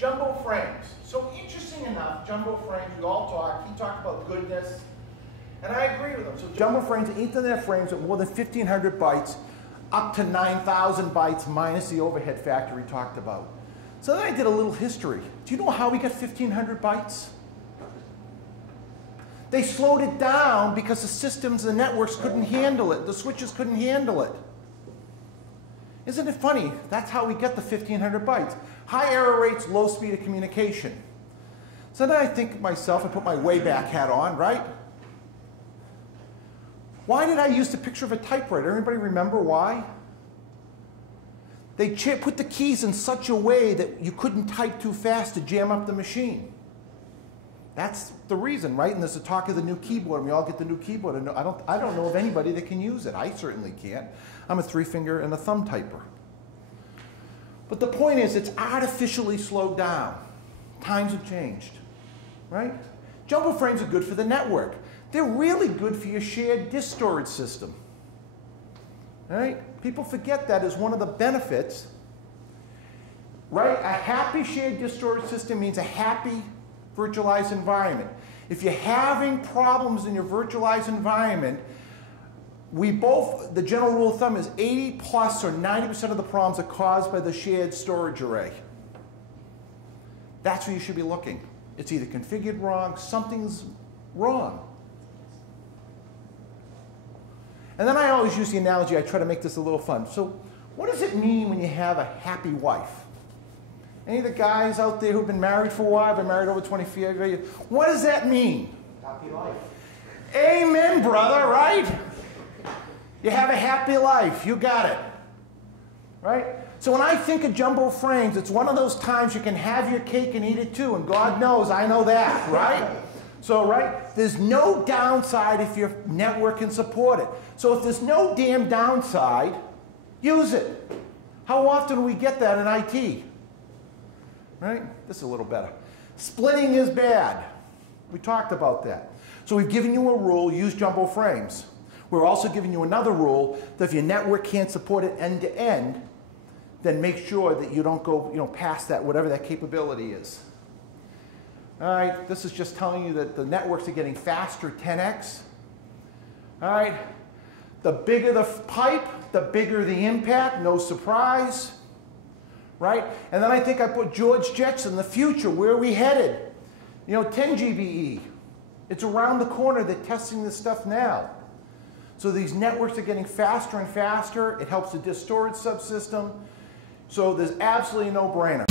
jumbo frames. So interesting enough, jumbo frames, we all talk, he talked about goodness, and I agree with him. So jumbo frames are Ethernet frames with more than 1,500 bytes, up to 9,000 bytes minus the overhead factor we talked about. So then I did a little history. Do you know how we got 1,500 bytes? They slowed it down because the systems, the networks couldn't handle it. The switches couldn't handle it. Isn't it funny? That's how we get the 1,500 bytes. High error rates, low speed of communication. So then I think to myself, I put my way back hat on, right? Why did I use the picture of a typewriter? Anybody remember why? They put the keys in such a way that you couldn't type too fast to jam up the machine. That's the reason, right? And there's a talk of the new keyboard, and we all get the new keyboard. And I don't know of anybody that can use it. I certainly can't. I'm a 3-finger and a thumb typer. But the point is, it's artificially slowed down. Times have changed, right? Jumbo frames are good for the network. They're really good for your shared disk storage system, right? People forget that as one of the benefits, right? A happy shared disk storage system means a happy virtualized environment. If you're having problems in your virtualized environment, the general rule of thumb is 80 plus or 90% of the problems are caused by the shared storage array. That's where you should be looking. It's either configured wrong, something's wrong. And then I always use the analogy, I try to make this a little fun. So what does it mean when you have a happy wife? Any of the guys out there who've been married for a while, been married over 25 years, what does that mean? Happy life. Amen, brother, right? You have a happy life, you got it, right? So when I think of jumbo frames, it's one of those times you can have your cake and eat it too, and God knows, I know that, right? So, right, there's no downside if your network can support it. So if there's no damn downside, use it. How often do we get that in IT? Right? This is a little better. Splitting is bad. We talked about that. So we've given you a rule, use jumbo frames. We're also giving you another rule that if your network can't support it end to end, then make sure that you don't go past that, whatever that capability is. All right, this is just telling you that the networks are getting faster 10x. All right, the bigger the pipe, the bigger the impact, no surprise. Right? And then I think I put George Jetson, the future, where are we headed? 10 GBE. It's around the corner, they're testing this stuff now. So these networks are getting faster and faster. It helps the disk storage subsystem. So there's absolutely no brainer.